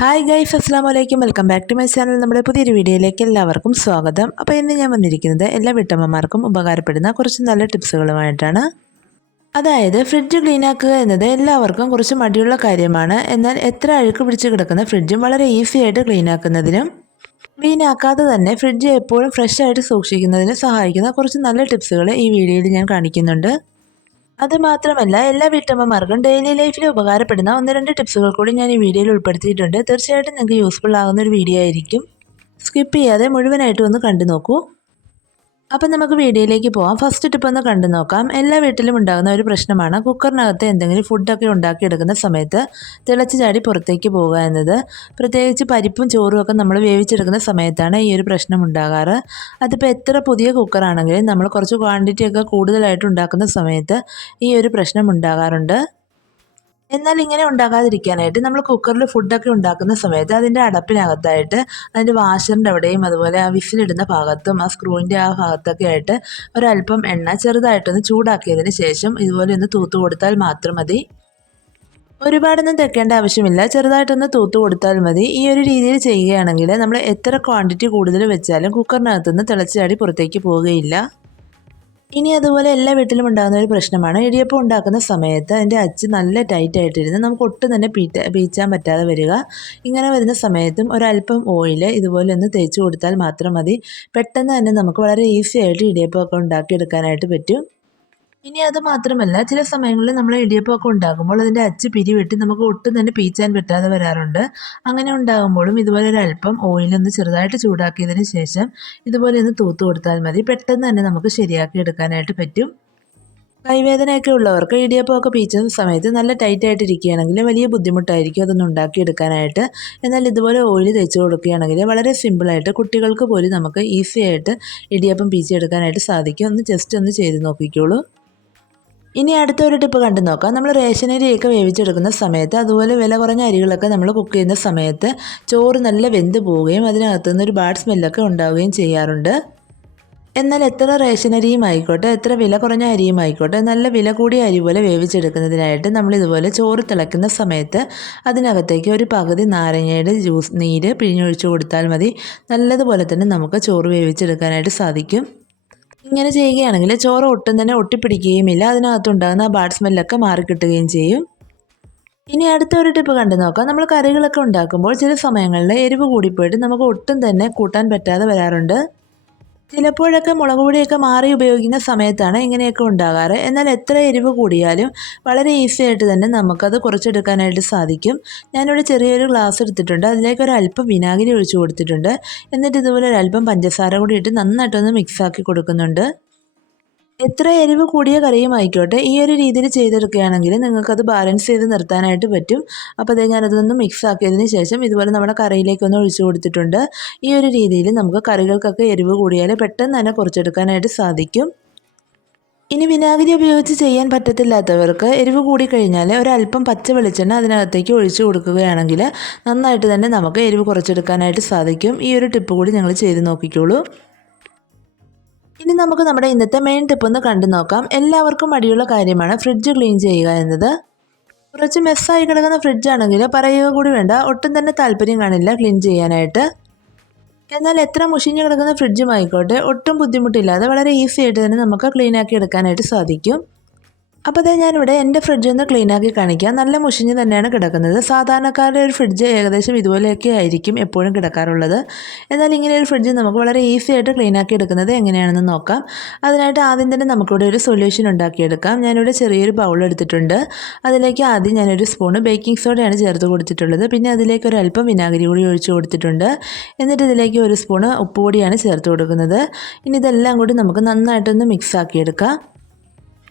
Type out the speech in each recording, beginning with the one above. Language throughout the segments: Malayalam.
ഹായ് ഗൈസ്, അസ്സാം വലൈക്കും. Welcome back to my channel. നമ്മുടെ പുതിയൊരു വീഡിയോയിലേക്ക് എല്ലാവർക്കും സ്വാഗതം. അപ്പോൾ ഇന്ന് ഞാൻ വന്നിരിക്കുന്നത് എല്ലാ വീട്ടമ്മമാർക്കും ഉപകാരപ്പെടുന്ന കുറച്ച് നല്ല ടിപ്സുകളുമായിട്ടാണ്. അതായത് ഫ്രിഡ്ജ് ക്ലീൻ ആക്കുക എന്നത് എല്ലാവർക്കും കുറച്ച് മടിയുള്ള കാര്യമാണ്. എന്നാൽ എത്ര അഴുക്ക് പിടിച്ച് കിടക്കുന്ന ഫ്രിഡ്ജും വളരെ ഈസി ആയിട്ട് ക്ലീൻ ആക്കുന്നതിനും ക്ലീൻ ആക്കാതെ തന്നെ ഫ്രിഡ്ജ് എപ്പോഴും ഫ്രഷ് ആയിട്ട് സൂക്ഷിക്കുന്നതിന് സഹായിക്കുന്ന കുറച്ച് നല്ല ടിപ്സുകൾ ഈ വീഡിയോയിൽ ഞാൻ കാണിക്കുന്നുണ്ട്. അതുമാത്രമല്ല, എല്ലാ വീട്ടമ്മമാർക്കും ഡെയിലി ലൈഫിൽ ഉപകാരപ്പെടുന്ന ഒന്ന് രണ്ട് ടിപ്സുകൾ കൂടി ഞാൻ ഈ വീഡിയോയിൽ ഉൾപ്പെടുത്തിയിട്ടുണ്ട്. തീർച്ചയായിട്ടും നിങ്ങൾക്ക് യൂസ്ഫുൾ ആകുന്ന ഒരു വീഡിയോ ആയിരിക്കും. സ്കിപ്പ് ചെയ്യാതെ മുഴുവനായിട്ടും ഒന്ന് കണ്ടു നോക്കൂ. അപ്പം നമുക്ക് വീഡിയോയിലേക്ക് പോകാം. ഫസ്റ്റ് ടിപ്പ് ഒന്ന് കണ്ടു നോക്കാം. എല്ലാ വീട്ടിലും ഉണ്ടാകുന്ന ഒരു പ്രശ്നമാണ് കുക്കറിനകത്ത് എന്തെങ്കിലും ഫുഡൊക്കെ ഉണ്ടാക്കിയെടുക്കുന്ന സമയത്ത് തിളച്ച് ചാടി പുറത്തേക്ക് പോകുക എന്നത്. പ്രത്യേകിച്ച് പരിപ്പും ചോറും ഒക്കെ നമ്മൾ വേവിച്ചെടുക്കുന്ന സമയത്താണ് ഈ ഒരു പ്രശ്നം ഉണ്ടാകാറ്. അതിപ്പോൾ എത്ര പുതിയ കുക്കറാണെങ്കിലും നമ്മൾ കുറച്ച് ക്വാണ്ടിറ്റിയൊക്കെ കൂടുതലായിട്ട് ഉണ്ടാക്കുന്ന സമയത്ത് ഈ ഒരു പ്രശ്നം ഉണ്ടാകാറുണ്ട്. എന്നാൽ ഇങ്ങനെ ഉണ്ടാകാതിരിക്കാനായിട്ട് നമ്മൾ കുക്കറിൽ ഫുഡൊക്കെ ഉണ്ടാക്കുന്ന സമയത്ത് അതിൻ്റെ അടപ്പിനകത്തായിട്ട് അതിൻ്റെ വാഷറിൻ്റെ അവിടെയും അതുപോലെ ആ വിസിലിടുന്ന ഭാഗത്തും ആ സ്ക്രൂവിൻ്റെ ആ ഭാഗത്തൊക്കെ ആയിട്ട് ഒരല്പം എണ്ണ ചെറുതായിട്ടൊന്ന് ചൂടാക്കിയതിന് ശേഷം ഇതുപോലെ ഒന്ന് തൂത്ത് കൊടുത്താൽ മാത്രം മതി. ഒരുപാടൊന്നും തെക്കേണ്ട ആവശ്യമില്ല, ചെറുതായിട്ടൊന്ന് തൂത്ത് കൊടുത്താൽ മതി. ഈ ഒരു രീതിയിൽ ചെയ്യുകയാണെങ്കിൽ നമ്മൾ എത്ര ക്വാണ്ടിറ്റി കൂടുതൽ വെച്ചാലും കുക്കറിനകത്തുനിന്ന് തിളച്ചാടി പുറത്തേക്ക് പോവുകയില്ല. ഇനി അതുപോലെ എല്ലാ വീട്ടിലും ഉണ്ടാകുന്ന ഒരു പ്രശ്നമാണ് ഇടിയപ്പം ഉണ്ടാക്കുന്ന സമയത്ത് അതിൻ്റെ അച്ച് നല്ല ടൈറ്റ് ആയിട്ടിരുന്ന് നമുക്ക് ഒട്ടും തന്നെ പീച്ചാൻ പറ്റാതെ വരിക. ഇങ്ങനെ വരുന്ന സമയത്തും ഒരല്പം ഓയിൽ ഇതുപോലെ ഒന്ന് തേച്ച് കൊടുത്താൽ മാത്രം മതി. പെട്ടെന്ന് തന്നെ നമുക്ക് വളരെ ഈസി ആയിട്ട് ഇടിയപ്പമൊക്കെ ഉണ്ടാക്കിയെടുക്കാനായിട്ട് പറ്റും. ഇനി അത് മാത്രമല്ല, ചില സമയങ്ങളിൽ നമ്മൾ ഇടിയപ്പമൊക്കെ ഉണ്ടാക്കുമ്പോൾ അതിൻ്റെ അച്ച് പിരിവിട്ട് നമുക്ക് ഒട്ടും തന്നെ പീച്ചാൻ പറ്റാതെ വരാറുണ്ട്. അങ്ങനെ ഉണ്ടാകുമ്പോഴും ഇതുപോലെ ഒരല്പം ഓയിലൊന്ന് ചെറുതായിട്ട് ചൂടാക്കിയതിന് ശേഷം ഇതുപോലെ ഒന്ന് തൂത്ത് കൊടുത്താൽ മതി. പെട്ടെന്ന് തന്നെ നമുക്ക് ശരിയാക്കി എടുക്കാനായിട്ട് പറ്റും. കൈവേദനയൊക്കെ ഉള്ളവർക്ക് ഇടിയപ്പമൊക്കെ പീച്ചുന്ന സമയത്ത് നല്ല ടൈറ്റായിട്ട് ഇരിക്കുകയാണെങ്കിൽ വലിയ ബുദ്ധിമുട്ടായിരിക്കും അതൊന്ന് ഉണ്ടാക്കിയെടുക്കാനായിട്ട്. എന്നാൽ ഇതുപോലെ ഓയിൽ തേച്ച് കൊടുക്കുകയാണെങ്കിൽ വളരെ സിമ്പിളായിട്ട് കുട്ടികൾക്ക് പോലും നമുക്ക് ഈസി ആയിട്ട് ഇടിയപ്പം പീച്ചെടുക്കാനായിട്ട് സാധിക്കും. ഒന്ന് ജസ്റ്റ് ഒന്ന് ചെയ്ത് നോക്കിക്കോളൂ. ഇനി അടുത്തൊരു ടിപ്പ് കണ്ടു നോക്കാം. നമ്മൾ റേഷൻ അരിയൊക്കെ വേവിച്ചെടുക്കുന്ന സമയത്ത് അതുപോലെ വില കുറഞ്ഞ അരികളൊക്കെ നമ്മൾ കുക്ക് ചെയ്യുന്ന സമയത്ത് ചോറ് നല്ല വെന്ത് പോവുകയും അതിനകത്തുനിന്ന് ഒരു ബാഡ് സ്മെല്ലൊക്കെ ഉണ്ടാവുകയും ചെയ്യാറുണ്ട്. എന്നാൽ എത്ര റേഷൻ അരിയും ആയിക്കോട്ടെ, എത്ര വില കുറഞ്ഞ അരിയും ആയിക്കോട്ടെ, നല്ല വില കൂടിയ അരി പോലെ വേവിച്ചെടുക്കുന്നതിനായിട്ട് നമ്മളിതുപോലെ ചോറ് തിളയ്ക്കുന്ന സമയത്ത് അതിനകത്തേക്ക് ഒരു പകുതി നാരങ്ങയുടെ നീര് പിഴിഞ്ഞൊഴിച്ച് കൊടുത്താൽ മതി. നല്ലതുപോലെ തന്നെ നമുക്ക് ചോറ് വേവിച്ചെടുക്കാനായിട്ട് സാധിക്കും. ഇങ്ങനെ ചെയ്യുകയാണെങ്കിൽ ചോറ് ഒട്ടും തന്നെ ഒട്ടിപ്പിടിക്കുകയുമില്ല, അതിനകത്തുണ്ടാകുന്ന ആ ബാഡ് സ്മെല്ലൊക്കെ മാറിക്കിട്ടുകയും ചെയ്യും. ഇനി അടുത്തൊരു ടിപ്പ് കണ്ടു നോക്കാം. നമ്മൾ കറികളൊക്കെ ഉണ്ടാക്കുമ്പോൾ ചില സമയങ്ങളിൽ എരിവ് കൂടിപ്പോയിട്ട് നമുക്ക് ഒട്ടും തന്നെ കൂട്ടാൻ പറ്റാതെ വരാറുണ്ട്. ചിലപ്പോഴൊക്കെ മുളക് പൊടിയൊക്കെ മാറി ഉപയോഗിക്കുന്ന സമയത്താണ് ഇങ്ങനെയൊക്കെ ഉണ്ടാകാറ്. എന്നാൽ എത്ര എരിവ് കൂടിയാലും വളരെ ഈസി ആയിട്ട് തന്നെ നമുക്കത് കുറച്ചെടുക്കാനായിട്ട് സാധിക്കും. ഞാനിവിടെ ചെറിയൊരു ഗ്ലാസ് എടുത്തിട്ടുണ്ട്, അതിലേക്ക് ഒരു അല്പം വിനാഗിരി ഒഴിച്ചു കൊടുത്തിട്ടുണ്ട്. എന്നിട്ട് ഇതുപോലെ ഒരല്പം പഞ്ചസാര കൂടി ഇട്ട് നന്നായിട്ടൊന്ന് മിക്സാക്കി കൊടുക്കുന്നുണ്ട്. എത്ര എരിവ് കൂടിയ കറിയും ആയിക്കോട്ടെ, ഈ ഒരു രീതിയിൽ ചെയ്തെടുക്കുകയാണെങ്കിൽ നിങ്ങൾക്കത് ബാലൻസ് ചെയ്ത് നിർത്താനായിട്ട് പറ്റും. അപ്പോൾ അതേ ഞാനതൊന്ന് മിക്സ് ആക്കിയതിന് ശേഷം ഇതുപോലെ നമ്മുടെ കറിയിലേക്കൊന്ന് ഒഴിച്ചു കൊടുത്തിട്ടുണ്ട്. ഈ ഒരു രീതിയിൽ നമുക്ക് കറികൾക്കൊക്കെ എരിവ് കൂടിയാൽ പെട്ടെന്ന് തന്നെ കുറച്ചെടുക്കാനായിട്ട് സാധിക്കും. ഇനി വിനാഗിരി ഉപയോഗിച്ച് ചെയ്യാൻ പറ്റത്തില്ലാത്തവർക്ക് എരിവ് കൂടിക്കഴിഞ്ഞാൽ ഒരല്പം പച്ച വെളിച്ചെണ്ണ അതിനകത്തേക്ക് ഒഴിച്ചു കൊടുക്കുകയാണെങ്കിൽ നന്നായിട്ട് തന്നെ നമുക്ക് എരിവ് കുറച്ചെടുക്കാനായിട്ട് സാധിക്കും. ഈ ഒരു ടിപ്പ് കൂടി നിങ്ങൾ ചെയ്ത് നോക്കിക്കോളൂ. ഇനി നമുക്ക് നമ്മുടെ ഇന്നത്തെ മെയിൻ ടിപ്പ് ഒന്ന് കണ്ടു നോക്കാം. എല്ലാവർക്കും മടിയുള്ള കാര്യമാണ് ഫ്രിഡ്ജ് ക്ലീൻ ചെയ്യുക എന്നത്. കുറച്ച് മെസ്സായി കിടക്കുന്ന ഫ്രിഡ്ജാണെങ്കിൽ പറയുക കൂടി വേണ്ട, ഒട്ടും തന്നെ താല്പര്യം കാണില്ല ക്ലീൻ ചെയ്യാനായിട്ട്. എന്നാൽ എത്ര മുഷിഞ്ഞ് കിടക്കുന്ന ഫ്രിഡ്ജുമായിക്കോട്ടെ, ഒട്ടും ബുദ്ധിമുട്ടില്ലാതെ വളരെ ഈസി ആയിട്ട് തന്നെ നമുക്ക് ക്ലീൻ ആക്കി എടുക്കാനായിട്ട് സാധിക്കും. അപ്പോൾ അതേ ഞാനിവിടെ എൻ്റെ ഫ്രിഡ്ജ് ഒന്ന് ക്ലീനാക്കി കാണിക്കാം. നല്ല മുഷിഞ്ഞ് തന്നെയാണ് കിടക്കുന്നത്. സാധാരണക്കാരുടെ ഒരു ഫ്രിഡ്ജ് ഏകദേശം ഇതുപോലെയൊക്കെ ആയിരിക്കും എപ്പോഴും കിടക്കാറുള്ളത്. എന്നാൽ ഇങ്ങനെ ഒരു ഫ്രിഡ്ജ് നമുക്ക് വളരെ ഈസി ആയിട്ട് ക്ലീനാക്കി എടുക്കുന്നത് എങ്ങനെയാണെന്ന് നോക്കാം. അതിനായിട്ട് ആദ്യം തന്നെ നമുക്കിവിടെ ഒരു സൊല്യൂഷൻ ഉണ്ടാക്കിയെടുക്കാം. ഞാനിവിടെ ചെറിയൊരു ബൗൾ എടുത്തിട്ടുണ്ട്. അതിലേക്ക് ആദ്യം ഞാനൊരു സ്പൂണ് ബേക്കിംഗ് സോഡയാണ് ചേർത്ത് കൊടുത്തിട്ടുള്ളത്. പിന്നെ അതിലേക്ക് ഒരു അല്പം വിനാഗിരി കൂടി ഒഴിച്ച് കൊടുത്തിട്ടുണ്ട്. എന്നിട്ട് ഇതിലേക്ക് ഒരു സ്പൂണ് ഉപ്പ് പൊടിയാണ് ചേർത്ത് കൊടുക്കുന്നത്. ഇനി ഇതെല്ലാം കൂടി നമുക്ക് നന്നായിട്ടൊന്ന് മിക്സ് ആക്കിയെടുക്കാം.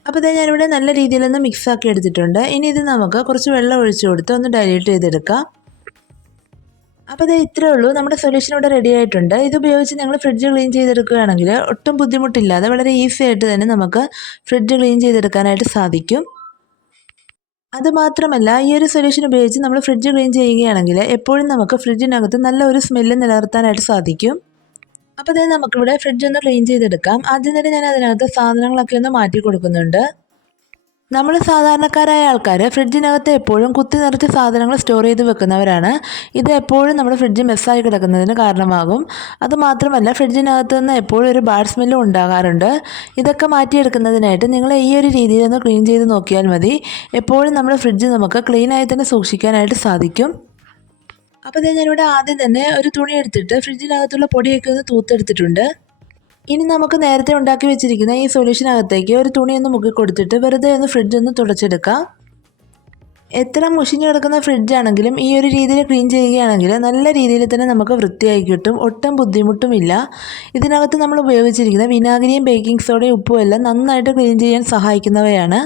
അപ്പോൾ ഇതാ ഞാനിവിടെ നല്ല രീതിയിലൊന്ന് മിക്സ് ആക്കി എടുത്തിട്ടുണ്ട്. ഇനി ഇത് നമുക്ക് കുറച്ച് വെള്ളം ഒഴിച്ചു കൊടുത്ത് ഒന്ന് ഡൈല്യൂട്ട് ചെയ്തെടുക്കാം. അപ്പോൾ ഇത് ഇത്രയേ ഉള്ളൂ, നമ്മുടെ സൊല്യൂഷൻ ഇവിടെ റെഡി ആയിട്ടുണ്ട്. ഇത് ഉപയോഗിച്ച് ഞങ്ങൾ ഫ്രിഡ്ജ് ക്ലീൻ ചെയ്തെടുക്കുകയാണെങ്കിൽ ഒട്ടും ബുദ്ധിമുട്ടില്ലാതെ വളരെ ഈസി ആയിട്ട് തന്നെ നമുക്ക് ഫ്രിഡ്ജ് ക്ലീൻ ചെയ്തെടുക്കാനായിട്ട് സാധിക്കും. അതുമാത്രമല്ല, ഈ ഒരു സൊല്യൂഷൻ ഉപയോഗിച്ച് നമ്മൾ ഫ്രിഡ്ജ് ക്ലീൻ ചെയ്യുകയാണെങ്കിൽ എപ്പോഴും നമുക്ക് ഫ്രിഡ്ജിനകത്ത് നല്ല ഒരു സ്മെല്ല് നിലനിർത്താനായിട്ട് സാധിക്കും. അപ്പോൾ അതേ നമുക്കിവിടെ ഫ്രിഡ്ജ് ഒന്ന് ക്ലീൻ ചെയ്തെടുക്കാം. ആദ്യം തന്നെ ഞാൻ അതിനകത്ത് സാധനങ്ങളൊക്കെ ഒന്ന് മാറ്റി കൊടുക്കുന്നുണ്ട്. നമ്മൾ സാധാരണക്കാരായ ആൾക്കാർ ഫ്രിഡ്ജിനകത്ത് എപ്പോഴും കുത്തി നിറച്ച് സാധനങ്ങൾ സ്റ്റോർ ചെയ്ത് വെക്കുന്നവരാണ്. ഇത് എപ്പോഴും നമ്മുടെ ഫ്രിഡ്ജ് മെസ്സായി കിടക്കുന്നതിന് കാരണമാകും. അതുമാത്രമല്ല ഫ്രിഡ്ജിനകത്ത് നിന്ന് എപ്പോഴും ഒരു ബാഡ് സ്മെല്ലും ഉണ്ടാകാറുണ്ട്. ഇതൊക്കെ മാറ്റിയെടുക്കുന്നതിനായിട്ട് നിങ്ങൾ ഈ ഒരു രീതിയിൽ ഒന്ന് ക്ലീൻ ചെയ്ത് നോക്കിയാൽ മതി. എപ്പോഴും നമ്മുടെ ഫ്രിഡ്ജ് നമുക്ക് ക്ലീനായി തന്നെ സൂക്ഷിക്കാനായിട്ട് സാധിക്കും. അപ്പോൾ ഞാനിവിടെ ആദ്യം തന്നെ ഒരു തുണി എടുത്തിട്ട് ഫ്രിഡ്ജിനകത്തുള്ള പൊടിയൊക്കെ ഒന്ന് തൂത്തെടുത്തിട്ടുണ്ട്. ഇനി നമുക്ക് നേരത്തെ ഉണ്ടാക്കി വെച്ചിരിക്കുന്ന ഈ സൊല്യൂഷനകത്തേക്ക് ഒരു തുണി ഒന്ന് മുക്കി കൊടുത്തിട്ട് വെറുതെ ഒന്ന് ഫ്രിഡ്ജ് ഒന്ന് തുടച്ചെടുക്കാം. എത്ര മുഷിഞ്ഞു കിടക്കുന്ന ഫ്രിഡ്ജാണെങ്കിലും ഈ ഒരു രീതിയിൽ ക്ലീൻ ചെയ്യുകയാണെങ്കിൽ നല്ല രീതിയിൽ തന്നെ നമുക്ക് വൃത്തിയായി കിട്ടും. ഒട്ടും ബുദ്ധിമുട്ടുമില്ല. ഇതിനകത്ത് നമ്മൾ ഉപയോഗിച്ചിരിക്കുന്ന വിനാഗിരിയും ബേക്കിംഗ് സോഡയും ഉപ്പും എല്ലാം നന്നായിട്ട് ക്ലീൻ ചെയ്യാൻ സഹായിക്കുന്നവയാണ്.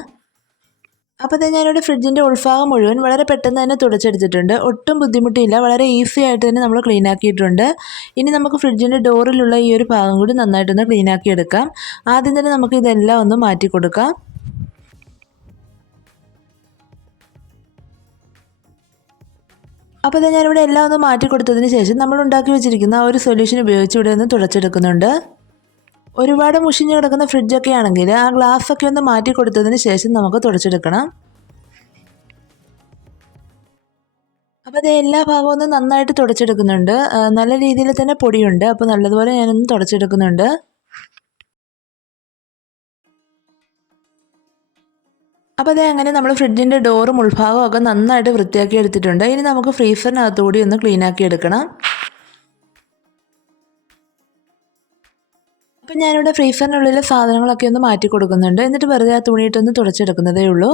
അപ്പോൾ ഞാനിവിടെ ഫ്രിഡ്ജിൻ്റെ ഉൾഭാഗം മുഴുവൻ വളരെ പെട്ടെന്ന് തന്നെ തുടച്ചെടുത്തിട്ടുണ്ട്. ഒട്ടും ബുദ്ധിമുട്ടില്ല. വളരെ ഈസി ആയിട്ട് തന്നെ നമ്മൾ ക്ലീൻ ആക്കിയിട്ടുണ്ട്. ഇനി നമുക്ക് ഫ്രിഡ്ജിൻ്റെ ഡോറിലുള്ള ഈ ഒരു ഭാഗം കൂടി നന്നായിട്ടൊന്ന് ക്ലീൻ ആക്കി എടുക്കാം. ആദ്യം തന്നെ നമുക്ക് ഇതെല്ലാം ഒന്ന് മാറ്റി കൊടുക്കാം. അപ്പോൾ ഞാനിവിടെ എല്ലാം ഒന്ന് മാറ്റി കൊടുത്തതിന് ശേഷം നമ്മൾ ഉണ്ടാക്കി വെച്ചിരിക്കുന്ന ആ ഒരു സൊല്യൂഷൻ ഉപയോഗിച്ച് ഇവിടെ ഒന്ന് തുടച്ചെടുക്കുന്നുണ്ട്. ഒരുപാട് മുഷിഞ്ഞ് കിടക്കുന്ന ഫ്രിഡ്ജൊക്കെ ആണെങ്കിൽ ആ ഗ്ലാസ്സൊക്കെ ഒന്ന് മാറ്റി കൊടുത്തതിന് ശേഷം നമുക്ക് തുടച്ചെടുക്കണം. അപ്പോൾ അത് എല്ലാ ഭാഗവും ഒന്ന് നന്നായിട്ട് തുടച്ചെടുക്കുന്നുണ്ട്. നല്ല രീതിയിൽ തന്നെ പൊടിയുണ്ട്. അപ്പോൾ നല്ലതുപോലെ ഞാനൊന്ന് തുടച്ചെടുക്കുന്നുണ്ട്. അപ്പോൾ അങ്ങനെ നമ്മൾ ഫ്രിഡ്ജിൻ്റെ ഡോറും ഉൾഭാഗവും ഒക്കെ നന്നായിട്ട് വൃത്തിയാക്കി എടുത്തിട്ടുണ്ട്. ഇനി നമുക്ക് ഫ്രീസറിനകത്തുകൂടി ഒന്ന് ക്ലീൻ ആക്കി എടുക്കണം. അപ്പം ഞാനിവിടെ ഫ്രീസറിനുള്ളിലെ സാധനങ്ങളൊക്കെ ഒന്ന് മാറ്റി കൊടുക്കുന്നുണ്ട്. എന്നിട്ട് വെറുതെ ആ തുണിയിട്ടൊന്ന് തുടച്ചെടുക്കുന്നതേ ഉള്ളൂ.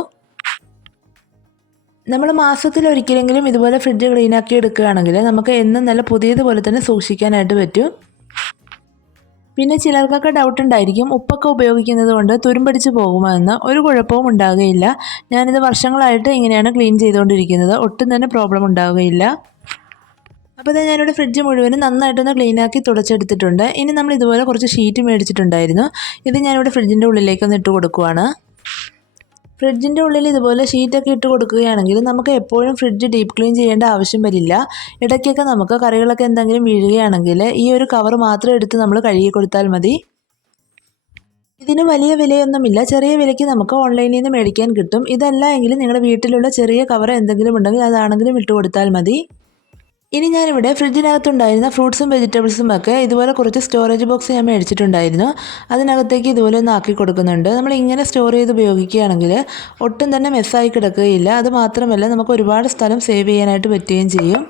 നമ്മൾ മാസത്തിലൊരിക്കലെങ്കിലും ഇതുപോലെ ഫ്രിഡ്ജ് ക്ലീനാക്കി എടുക്കുകയാണെങ്കിൽ നമുക്ക് എന്നും നല്ല പുതിയതുപോലെ തന്നെ സൂക്ഷിക്കാനായിട്ട് പറ്റും. പിന്നെ ചിലർക്കൊക്കെ ഡൗട്ട് ഉണ്ടായിരിക്കും, ഉപ്പൊക്കെ ഉപയോഗിക്കുന്നത് കൊണ്ട് തുരുമ്പടിച്ച് പോകുമോ എന്ന്. ഒരു കുഴപ്പവും ഉണ്ടാകുകയില്ല. ഞാനിത് വർഷങ്ങളായിട്ട് ഇങ്ങനെയാണ് ക്ലീൻ ചെയ്തുകൊണ്ടിരിക്കുന്നത്. ഒട്ടും തന്നെ പ്രോബ്ലം ഉണ്ടാവുകയില്ല. അപ്പോൾ ഞാനിവിടെ ഫ്രിഡ്ജ് മുഴുവനും നന്നായിട്ടൊന്ന് ക്ലീനാക്കി തുടച്ചെടുത്തിട്ടുണ്ട്. ഇനി നമ്മൾ ഇതുപോലെ കുറച്ച് ഷീറ്റ് മേടിച്ചിട്ടുണ്ടായിരുന്നു. ഇത് ഞാനിവിടെ ഫ്രിഡ്ജിൻ്റെ ഉള്ളിലേക്കൊന്ന് ഇട്ട് കൊടുക്കുവാണ്. ഫ്രിഡ്ജിൻ്റെ ഉള്ളിൽ ഇതുപോലെ ഷീറ്റൊക്കെ ഇട്ട് കൊടുക്കുകയാണെങ്കിൽ നമുക്ക് എപ്പോഴും ഫ്രിഡ്ജ് ഡീപ്പ് ക്ലീൻ ചെയ്യേണ്ട ആവശ്യം വരില്ല. ഇടയ്ക്കൊക്കെ നമുക്ക് കറികളൊക്കെ എന്തെങ്കിലും വീഴുകയാണെങ്കിൽ ഈ ഒരു കവർ മാത്രം എടുത്ത് നമ്മൾ കഴുകി കൊടുത്താൽ മതി. ഇതിന് വലിയ വിലയൊന്നുമില്ല. ചെറിയ വിലയ്ക്ക് നമുക്ക് ഓൺലൈനിൽ നിന്ന് മേടിക്കാൻ കിട്ടും. ഇതല്ല എങ്കിലും നിങ്ങളുടെ വീട്ടിലുള്ള ചെറിയ കവർ എന്തെങ്കിലും ഉണ്ടെങ്കിൽ അതാണെങ്കിലും ഇട്ട് കൊടുത്താൽ മതി. ഇനി ഞാനിവിടെ ഫ്രിഡ്ജിനകത്തുണ്ടായിരുന്ന ഫ്രൂട്ട്സും വെജിറ്റബിൾസും ഒക്കെ ഇതുപോലെ കുറച്ച് സ്റ്റോറേജ് ബോക്സ് ഞാൻ മേടിച്ചിട്ടുണ്ടായിരുന്നു. അതിനകത്തേക്ക് ഇതുപോലെ ഒന്ന് ആക്കി കൊടുക്കുന്നുണ്ട്. നമ്മൾ ഇങ്ങനെ സ്റ്റോർ ചെയ്ത് ഉപയോഗിക്കുകയാണെങ്കിൽ ഒട്ടും തന്നെ മെസ്സായി കിടക്കുകയില്ല. അതുമാത്രമല്ല നമുക്ക് ഒരുപാട് സ്ഥലം സേവ് ചെയ്യാനായിട്ട് പറ്റുകയും ചെയ്യും.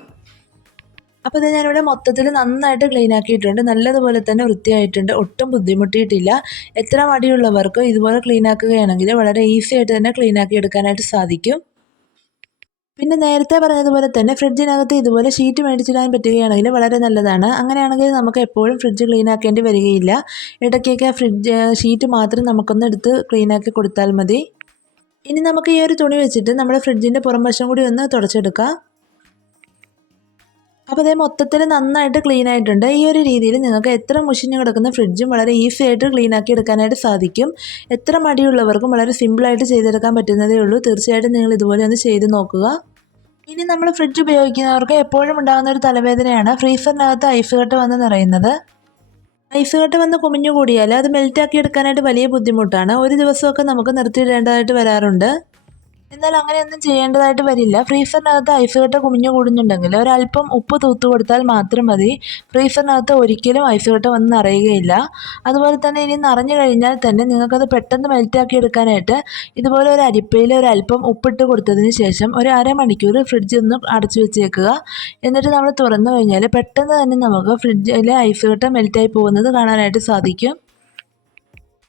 അപ്പോൾ ഞാനിവിടെ മൊത്തത്തിൽ നന്നായിട്ട് ക്ലീൻ ആക്കിയിട്ടുണ്ട്. നല്ലതുപോലെ തന്നെ വൃത്തിയായിട്ടുണ്ട്. ഒട്ടും ബുദ്ധിമുട്ടിയിട്ടില്ല. എത്ര മടിയുള്ളവർക്കും ഇതുപോലെ ക്ലീൻ ആക്കുകയാണെങ്കിൽ വളരെ ഈസി ആയിട്ട് തന്നെ ക്ലീൻ ആക്കി എടുക്കാനായിട്ട് സാധിക്കും. പിന്നെ നേരത്തെ പറഞ്ഞതുപോലെ തന്നെ ഫ്രിഡ്ജിനകത്ത് ഇതുപോലെ ഷീറ്റ് മേടിച്ചിടാൻ പറ്റുകയാണെങ്കിൽ വളരെ നല്ലതാണ്. അങ്ങനെയാണെങ്കിൽ നമുക്ക് എപ്പോഴും ഫ്രിഡ്ജ് ക്ലീൻ ആക്കേണ്ടി വരികയില്ല. ഇടയ്ക്കൊക്കെ ആ ഷീറ്റ് മാത്രം നമുക്കൊന്ന് എടുത്ത് ക്ലീൻ ആക്കി കൊടുത്താൽ മതി. ഇനി നമുക്ക് ഈ ഒരു തുണി വെച്ചിട്ട് നമ്മുടെ ഫ്രിഡ്ജിൻ്റെ പുറം വശം കൂടി ഒന്ന് തുടച്ചെടുക്കാം. അപ്പോൾ മൊത്തത്തിൽ നന്നായിട്ട് ക്ലീൻ ആയിട്ടുണ്ട്. ഈ ഒരു രീതിയിൽ നിങ്ങൾക്ക് എത്ര മുഷിഞ്ഞ് കിടക്കുന്ന ഫ്രിഡ്ജും വളരെ ഈസി ആയിട്ട് ക്ലീൻ ആക്കി എടുക്കാനായിട്ട് സാധിക്കും. എത്ര മടിയുള്ളവർക്കും വളരെ സിമ്പിളായിട്ട് ചെയ്തെടുക്കാൻ പറ്റുന്നതേ ഉള്ളൂ. തീർച്ചയായിട്ടും നിങ്ങൾ ഇതുപോലെ ഒന്ന് ചെയ്ത് നോക്കുക. ഇനി നമ്മൾ ഫ്രിഡ്ജ് ഉപയോഗിക്കുന്നവർക്ക് എപ്പോഴും ഉണ്ടാകുന്ന ഒരു തലവേദനയാണ് ഫ്രീസറിനകത്ത് ഐസ് കട്ട വന്ന് നിറയുന്നത്. ഐസ് കട്ട വന്ന് കുമിഞ്ഞു കൂടിയാൽ അത് മെൽറ്റാക്കി എടുക്കാനായിട്ട് വലിയ ബുദ്ധിമുട്ടാണ്. ഒരു ദിവസമൊക്കെ നമുക്ക് നിർത്തിയിടേണ്ടതായിട്ട് വരാറുണ്ട്. എന്നാൽ അങ്ങനെയൊന്നും ചെയ്യേണ്ടതായിട്ട് വരില്ല. ഫ്രീസറിനകത്ത് ഐസ് കട്ട കുമിഞ്ഞു കൂടുന്നുണ്ടെങ്കിൽ ഒരല്പം ഉപ്പ് തൂത്ത് കൊടുത്താൽ മാത്രം മതി. ഫ്രീസറിനകത്ത് ഒരിക്കലും ഐസ് കട്ട വന്ന് നിറയുകയില്ല. അതുപോലെ തന്നെ ഇനി നിറഞ്ഞു കഴിഞ്ഞാൽ തന്നെ നിങ്ങൾക്കത് പെട്ടെന്ന് മെൽറ്റാക്കി എടുക്കാനായിട്ട് ഇതുപോലെ ഒരു അരിപ്പയിൽ ഒരല്പം ഉപ്പിട്ട് കൊടുത്തതിന് ശേഷം ഒരു അരമണിക്കൂർ ഫ്രിഡ്ജിൽ ഒന്ന് അടച്ചു വെച്ചേക്കുക. എന്നിട്ട് നമ്മൾ തുറന്നു കഴിഞ്ഞാൽ പെട്ടെന്ന് തന്നെ നമുക്ക് ഫ്രിഡ്ജിലെ ഐസ് കട്ട മെൽറ്റായി പോകുന്നത് കാണാനായിട്ട് സാധിക്കും.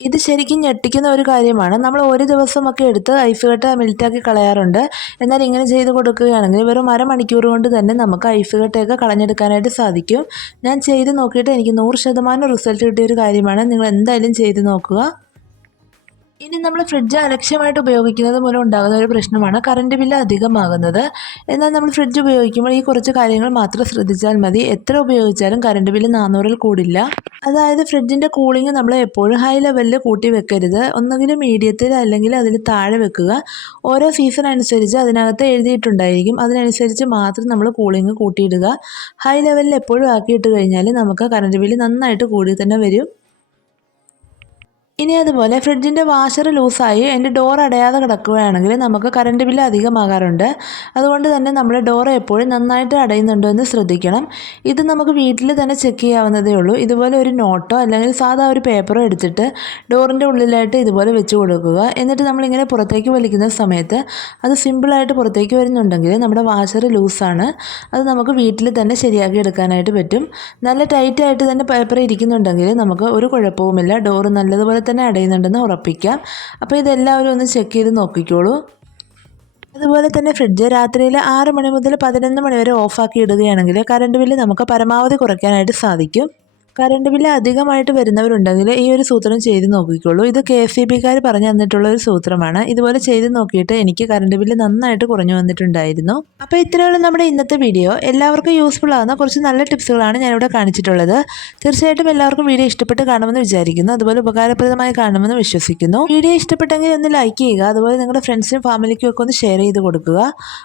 ഇത് ശരിക്കും ഞെട്ടിക്കുന്ന ഒരു കാര്യമാണ്. നമ്മൾ ഒരു ദിവസമൊക്കെ എടുത്ത് ഐസ് കട്ട മെൽറ്റാക്കി കളയാറുണ്ട്. എന്നാൽ ഇങ്ങനെ ചെയ്ത് കൊടുക്കുകയാണെങ്കിൽ വെറും അരമണിക്കൂർ കൊണ്ട് തന്നെ നമുക്ക് ഐസ് കട്ടയൊക്കെ കളഞ്ഞെടുക്കാനായിട്ട് സാധിക്കും. ഞാൻ ചെയ്ത് നോക്കിയിട്ട് എനിക്ക് 100% റിസൾട്ട് കിട്ടിയൊരു കാര്യമാണ്. നിങ്ങൾ എന്തായാലും ചെയ്ത് നോക്കുക. ഇനി നമ്മൾ ഫ്രിഡ്ജ് അലക്ഷ്യമായിട്ട് ഉപയോഗിക്കുന്നത് മൂലം ഉണ്ടാകുന്ന ഒരു പ്രശ്നമാണ് കറണ്ട് ബില്ല് അധികമാകുന്നത്. എന്നാൽ നമ്മൾ ഫ്രിഡ്ജ് ഉപയോഗിക്കുമ്പോൾ ഈ കുറച്ച് കാര്യങ്ങൾ മാത്രം ശ്രദ്ധിച്ചാൽ മതി. എത്ര ഉപയോഗിച്ചാലും കറണ്ട് ബില്ല് 400-ൽ കൂടില്ല. അതായത് ഫ്രിഡ്ജിൻ്റെ കൂളിംഗ് നമ്മൾ എപ്പോഴും ഹൈ ലെവലിൽ കൂട്ടി വെക്കരുത്. ഒന്നുകിൽ മീഡിയത്തിൽ അല്ലെങ്കിൽ അതിൽ താഴെ വെക്കുക. ഓരോ സീസൺ അനുസരിച്ച് അതിനകത്ത് എഴുതിയിട്ടുണ്ടായിരിക്കും. അതിനനുസരിച്ച് മാത്രം നമ്മൾ കൂളിംഗ് കൂട്ടിയിടുക. ഹൈ ലെവലിൽ എപ്പോഴും ആക്കിയിട്ട് കഴിഞ്ഞാൽ നമുക്ക് കറണ്ട് ബില്ല് നന്നായിട്ട് കൂടി തന്നെ വരും. ഇനി അതുപോലെ ഫ്രിഡ്ജിൻ്റെ വാഷർ ലൂസായി അതിൻ്റെ ഡോർ അടയാതെ കിടക്കുകയാണെങ്കിൽ നമുക്ക് കറണ്ട് ബില്ല് അധികമാകാറുണ്ട്. അതുകൊണ്ട് തന്നെ നമ്മൾ ഡോർ എപ്പോഴും നന്നായിട്ട് അടയുന്നുണ്ടോ എന്ന് ശ്രദ്ധിക്കണം. ഇത് നമുക്ക് വീട്ടിൽ തന്നെ ചെക്ക് ചെയ്യാവുന്നതേ ഉള്ളൂ. ഇതുപോലെ ഒരു നോട്ടോ അല്ലെങ്കിൽ സാധാ ഒരു പേപ്പറോ എടുത്തിട്ട് ഡോറിൻ്റെ ഉള്ളിലായിട്ട് ഇതുപോലെ വെച്ച് കൊടുക്കുക. എന്നിട്ട് നമ്മളിങ്ങനെ പുറത്തേക്ക് വലിക്കുന്ന സമയത്ത് അത് സിമ്പിളായിട്ട് പുറത്തേക്ക് വരുന്നുണ്ടെങ്കിൽ നമ്മുടെ വാഷർ ലൂസാണ്. അത് നമുക്ക് വീട്ടിൽ തന്നെ ശരിയാക്കി എടുക്കാനായിട്ട് പറ്റും. നല്ല ടൈറ്റായിട്ട് തന്നെ പേപ്പർ ഇരിക്കുന്നുണ്ടെങ്കിൽ നമുക്ക് ഒരു കുഴപ്പവുമില്ല. ഡോർ നല്ലതുപോലെ തന്നെ അടയുന്നുണ്ടെന്ന് ഉറപ്പിക്കാം. അപ്പോൾ ഇതെല്ലാവരും ഒന്ന് ചെക്ക് ചെയ്ത് നോക്കിക്കോളൂ. അതുപോലെ തന്നെ ഫ്രിഡ്ജ് രാത്രിയിൽ 6 മണി മുതൽ 11 മണി വരെ ഓഫാക്കി ഇടുകയാണെങ്കിൽ കറണ്ട് ബില്ല് നമുക്ക് പരമാവധി കുറയ്ക്കാനായിട്ട് സാധിക്കും. കറണ്ട് ബില്ല് അധികമായിട്ട് വരുന്നവരുണ്ടെങ്കിൽ ഈ ഒരു സൂത്രം ചെയ്ത് നോക്കിക്കോളൂ. ഇത് KSEBക്കാർ പറഞ്ഞു തന്നിട്ടുള്ള ഒരു സൂത്രമാണ്. ഇതുപോലെ ചെയ്ത് നോക്കിയിട്ട് എനിക്ക് കറണ്ട് ബില്ല് നന്നായിട്ട് കുറഞ്ഞു വന്നിട്ടുണ്ടായിരുന്നു. അപ്പോൾ ഇത്രയുള്ള നമ്മുടെ ഇന്നത്തെ വീഡിയോ. എല്ലാവർക്കും യൂസ്ഫുൾ ആകുന്ന കുറച്ച് നല്ല ടിപ്സുകളാണ് ഞാനിവിടെ കാണിച്ചിട്ടുള്ളത്. തീർച്ചയായിട്ടും എല്ലാവർക്കും വീഡിയോ ഇഷ്ടപ്പെട്ട് കാണുമെന്ന് വിചാരിക്കുന്നു. അതുപോലെ ഉപകാരപ്രദമായി കാണുമെന്ന് വിശ്വസിക്കുന്നു. വീഡിയോ ഇഷ്ടപ്പെട്ടെങ്കിൽ ഒന്ന് ലൈക്ക് ചെയ്യുക. അതുപോലെ നിങ്ങളുടെ ഫ്രണ്ട്സിനും ഫാമിലിക്കും ഒക്കെ ഒന്ന് ഷെയർ ചെയ്ത് കൊടുക്കുക.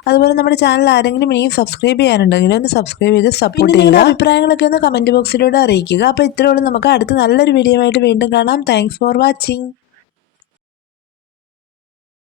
അതുപോലെ നമ്മുടെ ചാനൽ ആരെങ്കിലും ഇനിയും സബ്സ്ക്രൈബ് ചെയ്യാനുണ്ടെങ്കിൽ ഒന്ന് സബ്സ്ക്രൈബ് ചെയ്ത് സപ്പോർട്ട് ചെയ്യുക. നിങ്ങളുടെ അഭിപ്രായങ്ങളൊക്കെ ഒന്ന് കമൻറ്റ് ബോക്സിലൂടെ അറിയിക്കുക. അപ്പോൾ ഇത്രയുള്ളൂ. നമുക്ക് അടുത്ത നല്ലൊരു വീഡിയോ ആയിട്ട് വീണ്ടും കാണാം. Thanks for watching.